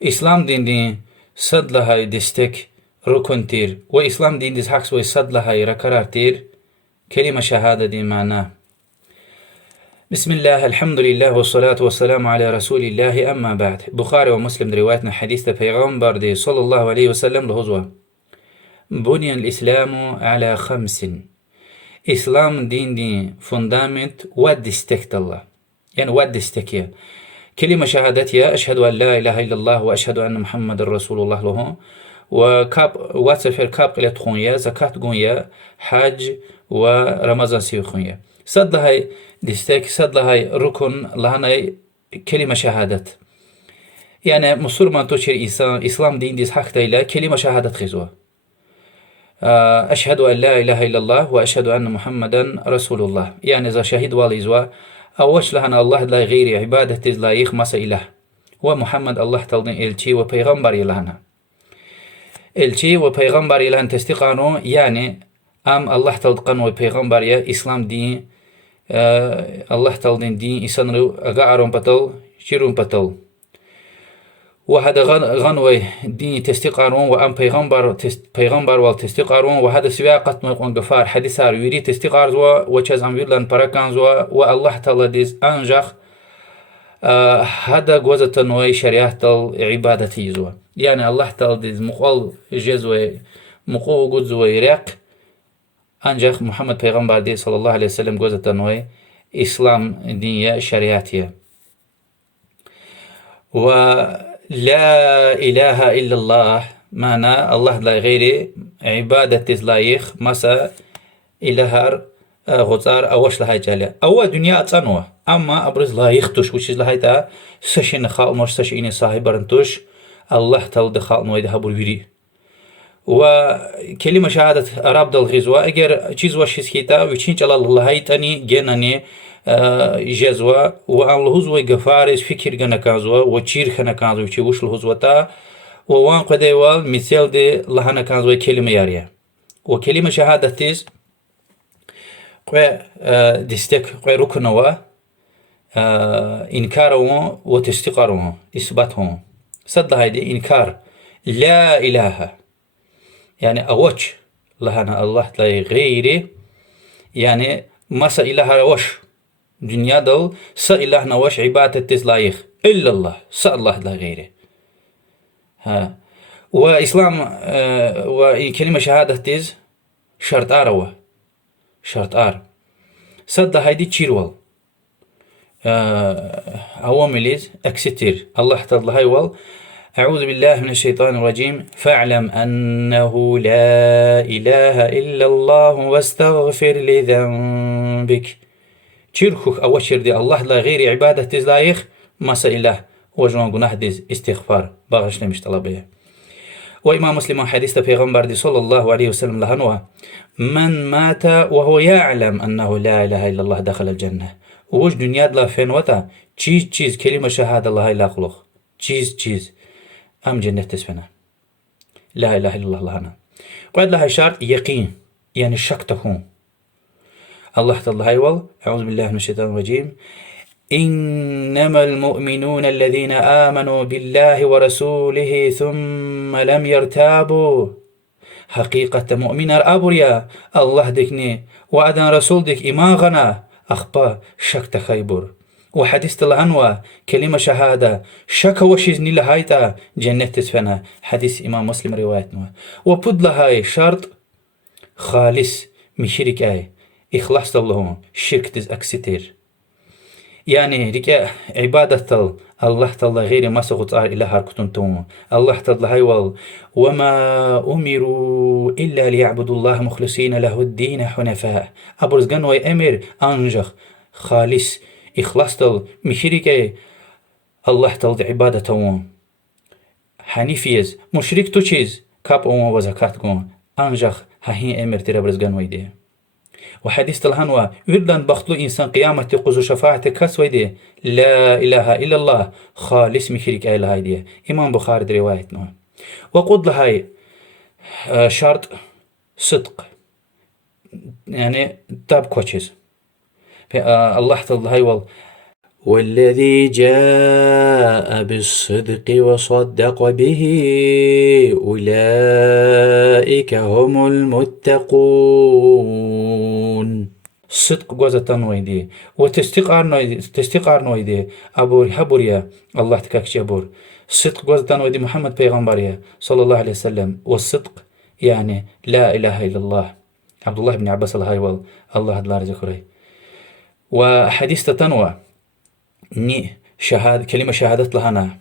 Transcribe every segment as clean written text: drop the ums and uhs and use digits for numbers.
İslam dini sadlahay destek rukuntir ve İslam dini haks ve sadlahay rakarartir kelime şehade di mana. Bismillah, elhamdülillah ve salatu ve selamu ala Resulillahi emma ba'd. Bukhari ve Muslim rivayetine hadiste Peygamber de sallallahu aleyhi ve sellem huzwa. Buniyel İslamu ala khamsin. İslam dini fundament ve destek Allah. Yani ve destek. كلمة شهادتها أشهد أن لا إله إلا الله وأشهد أن محمد رسول الله له وكاب واتسفر كاب إلى تخونيا زكاة قونيا حج ورمضان سيخونيا صد هاي دستك صد هاي ركن لهنا كلمة شهادة يعني مسلمان توشير إسلام دين ديس حق تيلا كلمة شهادة خزوة أشهد أن لا إله إلا الله وأشهد أن محمدا رسول الله يعني إذا شهيد والإزوا أوش لهنا الله لا غير عبادة لا يخمس إله ومحمد الله تلدين إلتي وبيغمبر إلهنا إلتي وبيغمبر إلهن تستقانو يعني أم الله تلدقن وبيغمبر يا إسلام دين الله تلدين دين إسانرو أغارون بطل شيرون بطل وهذا غنوي دين تستقارون وأم پیغمبر والتستقارون وهذا سواقت مقون غفار حديثار يري تستقار زوا وچز اميرلان پركان زوا والله تعالى ديز انجخ هذا غوزة نوي شريعة العبادة زوا يعني الله تعالى ديز مقال جزوي مقو غزوي ريق انجخ محمد پیغمبر دي صلى الله عليه وسلم غوزة نوي اسلام دينية شريعتية و لا إله إلا الله معنى الله لا غيره عبادة لايخ مسا إلهار غزار أوش لهاي جالة أول دنيا أتنوه أما أبرز لايخ توش وش لهاي تا سشين خال مش سشين صاحب برنتوش الله تلد خال نويد هبور ويري وكلمة شهادة أراب دل غزوة أجر چیز وشيس كيتا وچين جلال الله هاي تاني جناني جزوة وأن الهزوة جفارس فكر جنا كازوة وشير خنا كازوة وشي وش الهزوة تا ووان قديوال مثال دي لهنا كازوة كلمة ياريا وكلمة شهادة تيز قوي دستك قوي ركنوا إنكارهم وتستقارهم إثباتهم صد هيدي إنكار لا إله يعني أوش لهنا الله لا غيره يعني مسا إله أوش دنيا دل سا إله نوش عبادة تزلايخ إلا الله سا الله لا غيره ها وإسلام وكلمة شهادة تز شرط آروه شرط آر صد هيدي تشيروال أوامليز أكستير الله تضل هايوال أعوذ بالله من الشيطان الرجيم فاعلم أنه لا إله إلا الله واستغفر لذنبك چيرخوخ أوشير دي الله لا غير عبادة تزلايخ مسا إله وجوان گناه ديز استغفار باغش نمش طلبيه وإمام مسلم حديث پیغمبر دي صلى الله عليه وسلم لهنوه من مات وهو يعلم أنه لا إله إلا الله دخل الجنة ووش دنيا دلا فين وتا چيز كلمة شهادة الله لا خلق چيز أم جنة تسفنا لا إله إلا الله لهنا وعد لها شرط يقين يعني الشك تكون الله تعالى هايول أعوذ بالله من الشيطان الرجيم إنما المؤمنون الذين آمنوا بالله ورسوله ثم لم يرتابوا حقيقة مؤمن أبوريا الله دكني وأدن رسول دك إيمان غنا أخبا شك تخيبر وحديث الأنوى كلمة شهادة شك وشيزني لهايتا جنة تسفنا حديث إمام مسلم روايتنا وبد لهاي شرط خالص مشرك أي إخلاص الله شرك تز أكستير يعني رجع عبادة الله تعالى غير ما سقطار إلى هاركتنتم الله تعالى هايوال وما أمروا إلا ليعبدوا الله مخلصين له الدين حنفاء أبرز جنوي أمر أنجخ خالص إخلاص مشرك الله تعالى عبادته حنيفيز مشرك توشيز كاب وزكاتكم أنجخ هاي أمر ترابرز جنوي دي وحديث الهنوى وردن بختلو إنسان قيامة قزو شفاعة كسوي دي لا إله إلا الله خالص مشرك إله هاي دي إمام بخاري دي روايتنا وقود لهاي شرط صدق يعني تاب كوتشيز الله تعالى هاي والذي جاء بالصدق وصدق به أولئك هم المتقون. صدق جوزتان ويدي وتستقار نويدي أبور حبوريا الله تكاكش أبور صدق جوزتان ويدي محمد پیغمبريا صلى الله عليه وسلم. والصدق يعني لا إله إلا الله. عبد الله بن عباس الهايول الله دلار ذكره. وحديث تتنوى ني كلمة شهادة لهنا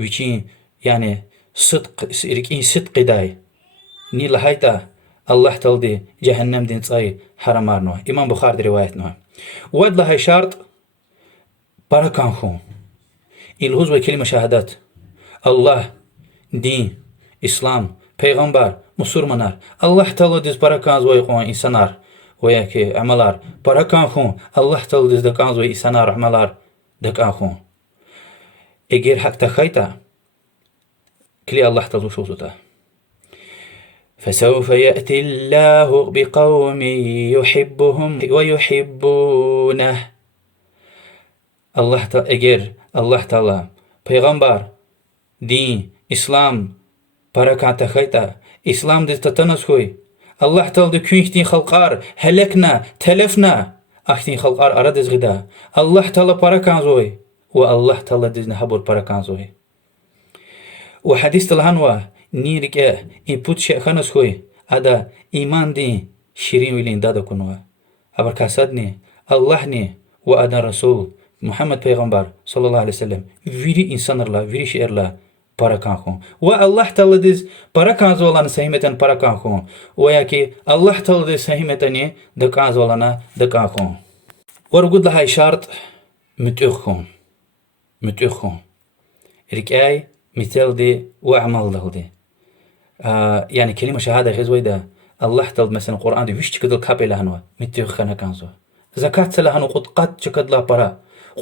ويشي يعني صدق ركين صدق داي ني لهايتا الله تلدي جهنم دين تصاي حرمارنو. إمام بخاري روايتنا ود لهاي شرط بركانخو الهوز كلمة شهادات الله دين إسلام پیغمبر مسلمانlar Allah talı diz barakanz ve qoyan insanlar ve ki amalar barakanxun Allah talı diz dakanz ve insanlar amalar dakanxun. Eğer hak takayta kli Allah talı şuzuda. فسوف يأتي الله بقوم يحبهم ويحبونه. Allah ta eğer Allah talı peygamber din İslam barakan takayta İslam diz tatanas koy Allah talı künhtin halqar helekna telefna ahtin halqar aradiz gıda Allah talı barakan zoy ve Allah talı dizne habur barakan zoy. Ve hadis talhanwa nirike input şekhanas koy ada iman din şirin vilin dada kunwa abar kasad ne Allah ne ve ada Resul Muhammed Peygamber sallallahu aleyhi ve sellem viri insanlarla viri şiirla parakanxun. Ve Allah talı diz parakanz olanı sahimeten parakanxun. Ve ki Allah talı diz sahimeteni dakanz olana dakanxun. Vargud lahay şart mütükhun. Mütükhun. Rikay مثال دي وعمل له دي يعني كلمة شهادة غزوة ده الله تل مثلا القرآن دي ويش تكدل كابي لهنوا متيخنا كانزو زكاة لهنو قد قد تكد لا برا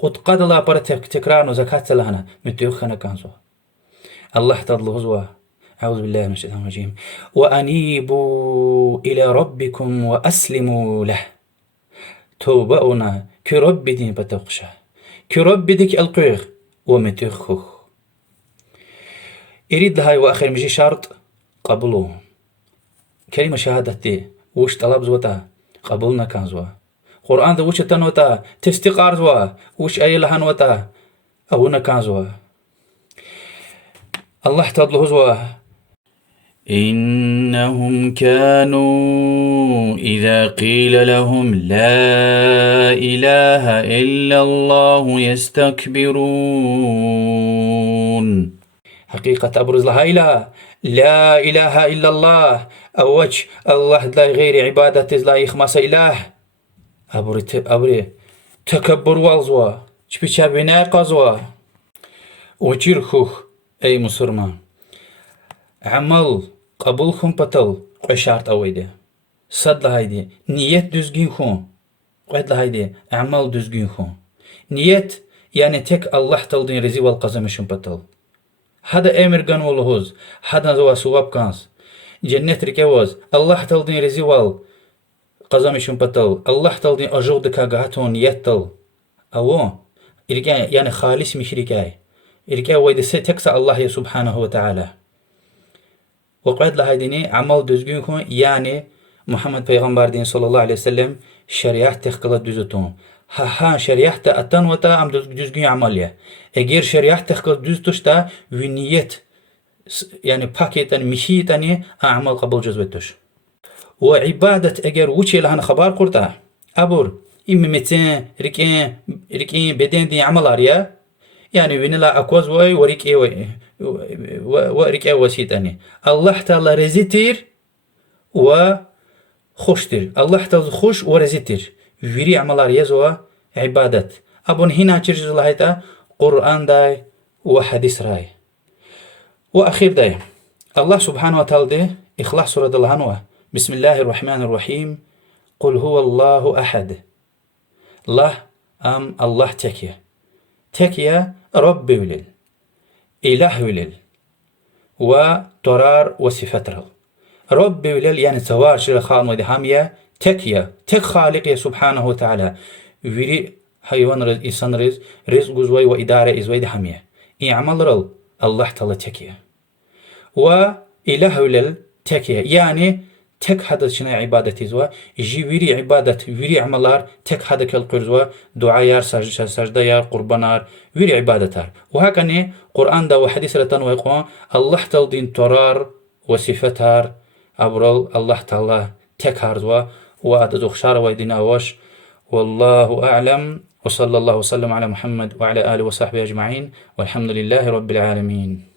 قد قد لا برا تكرارنو زكاة لهنا متيخنا كانزو الله تل غزوة. أعوذ بالله من الشيطان الرجيم. وأنيبوا إلى ربكم وأسلموا له توبأنا كرب دين بتوقشه كرب ديك القيغ ومتيخخ. يريد هاي وآخر مجي شرط قبوله كلمة شهادة دي وش طلب زوتا قبولنا كان زوا قرآن ده وش تنوتا تستقار زوا وش أي لهن وتا أبونا كان زوا الله تضله زوا. إنهم كانوا إذا قيل لهم لا إله إلا الله يستكبرون. حقيقة أبرز لها إله لا إله إلا الله أوج الله لا غير عبادة لا يخمس إله أبري تكبر والزوا شبيشا بناء قزوا وجيرخوخ أي مسلمان عمل قبولكم بطل قشارت أويده صد لهايدي نيت düzgün خون قد لهايدي عمل düzgün خون نيت يعني تك الله تلدين رزي والقزمشن بطل هذا أمر كان والهوز هذا زوا سواب كانس جنة ركوز الله تلدين رزيوال قزامشون بطل الله تلدين أجود كاغاتون يتل أو إرجع يعني خالص مش رجاي إرجع ويد تكسى الله سبحانه وتعالى. وقعد لهايديني عمل düzgün كون يعني محمد پیغمبر دين صلى الله عليه وسلم شريعة تخلق düzütون ha şeriat da atan vata am düzgün amaliye. Eğer şeriat tıkıl düz tuşta ve niyet yani paketen mişitani amal kabul cezbetüş. Ve ibadet eğer uçe lahana haber kurta abur immetin rikin beden di amalar ya yani vinila akoz ve rike ve rike vasitani. Allah Teala rezitir ve hoştur. Allah Teala hoş ve rezitir. Viri amalar yazwa ibadet. Abun hina çirjiz lahayta Kur'an day ve hadis ray. Ve akhir day. Allah subhanahu wa ta'ala de İhlas surada lahanwa. Bismillahirrahmanirrahim. Kul huvallahu ahad. Allah tek ya. Tek ya Rabbi vilil. İlah vilil. Ve torar ve sifatral. Rabbi vilil yani tavar şile khan ve diham ya. tek ya, tek Halik ya Subhanahu wa Ta'ala. Viri hayvan rız, insan rız, rızk uzvay ve idare izvay de hamiye. İ'mal rıl Allah Teala tekiye. Ve ilahülel tekiye. Yani tek hadisine ibadet izva. Ji viri ibadet, viri amalar tek hadekel kırzva. Dua yar, sajda yar, kurbanar, viri ibadetar. Ve hakani Kur'an'da ve hadislerden ve Kur'an Allah Teala din torar ve sifetar. Abral Allah Teala tek harzva. Ve adı dokşar ve din avaş. Wallahu a'lem. Ve sallallahu aleyhi ve sellem ala Muhammed ve ala alihi ve sahbihi ecma'in. Velhamdülillahi Rabbil alemin.